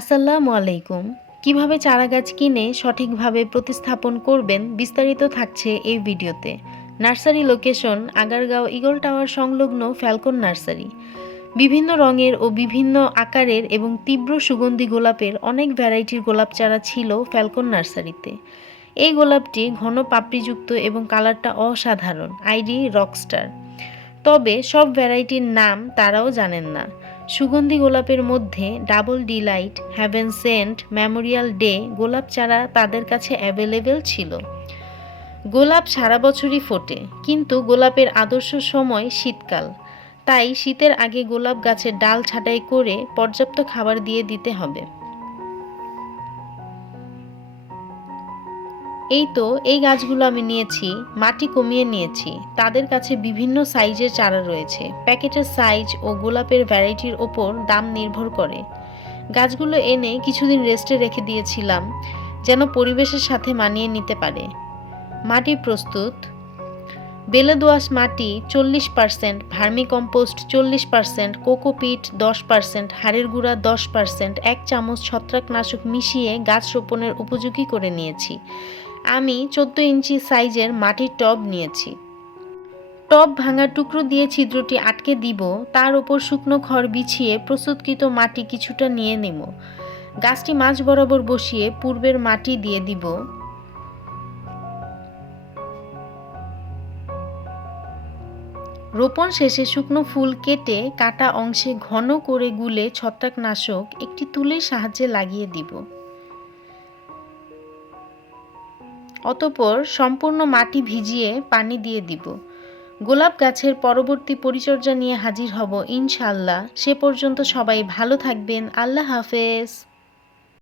আসসালামু আলাইকুম। কিভাবে চারাগাছ কিনে সঠিকভাবে প্রতিস্থাপন করবেন বিস্তারিত থাকছে এই ভিডিওতে। Nursery location Agargaon eagle tower সংলগ্ন ফ্যালকন নার্সারি। বিভিন্ন রঙের ও বিভিন্ন আকারের এবং তীব্র সুগন্ধি গোলাপের অনেক ভ্যারাইটির গোলাপ চারা ছিল ফ্যালকন নার্সারিতে। এই গোলাপটি ঘন পাপড়িযুক্ত এবং কালারটা অসাধারণ, আইডি রকস্টার। তবে সব ভ্যারাইটির নাম তারাও জানেন না। সুগন্ধি গোলাপের মধ্যে Double Delight, Heaven Scent, Memorial Day গোলাপ চারা তাদের কাছে অ্যাভেলেবেল ছিল। গোলাপ সারা বছরই ফোটে, কিন্তু গোলাপের আদর্শ সময় শীতকাল। তাই শীতের আগে গোলাপ গাছের ডাল ছাঁটাই করে পর্যাপ্ত খাবার দিয়ে দিতে হবে। এই গাছগুলো আমি নিয়েছি, মাটি কমিয়ে নিয়েছি। তাদের কাছে বিভিন্ন সাইজের চারা রয়েছে। প্যাকেটের সাইজ ও গোলাপের ভ্যারাইটির ওপর দাম নির্ভর করে। গাছগুলো এনে কিছুদিন রেস্টে রেখে দিয়েছিলাম, যেন পরিবেশের সাথে মানিয়ে নিতে পারে। মাটি প্রস্তুত: বেলে দোআঁশ মাটি 40%, ভার্মিকম্পোস্ট 40%, কোকোপিট 10%, হাড়ের গুঁড়া 10%, 1 চামচ ছত্রাকনাশক মিশিয়ে গাছ রোপণের উপযোগী করে নিয়েছি। আমি 14 ইঞ্চি সাইজের মাটির টব নিয়েছি। টব ভাঙা টুকরো দিয়ে ছিদ্রটি আটকে দিব। তার উপর শুকনো খড় বিছিয়ে প্রস্তুতকৃত মাটি কিছুটা নিয়ে নেব। গাছটি মাঝ বরাবর বসিয়ে পূর্বের মাটি দিয়ে দিব। রোপণ শেষে শুকনো ফুল কেটে কাটা অংশে ঘন করে গুলে ছত্রাকনাশক একটি তুলির সাহায্যে লাগিয়ে দিব। অতঃপর সম্পূর্ণ মাটি ভিজিয়ে পানি দিয়ে দিব। গোলাপ গাছের পরবর্তী পরিচর্যা নিয়ে হাজির হব ইনশাআল্লাহ। সে পর্যন্ত সবাই ভালো থাকবেন। আল্লাহ হাফেজ।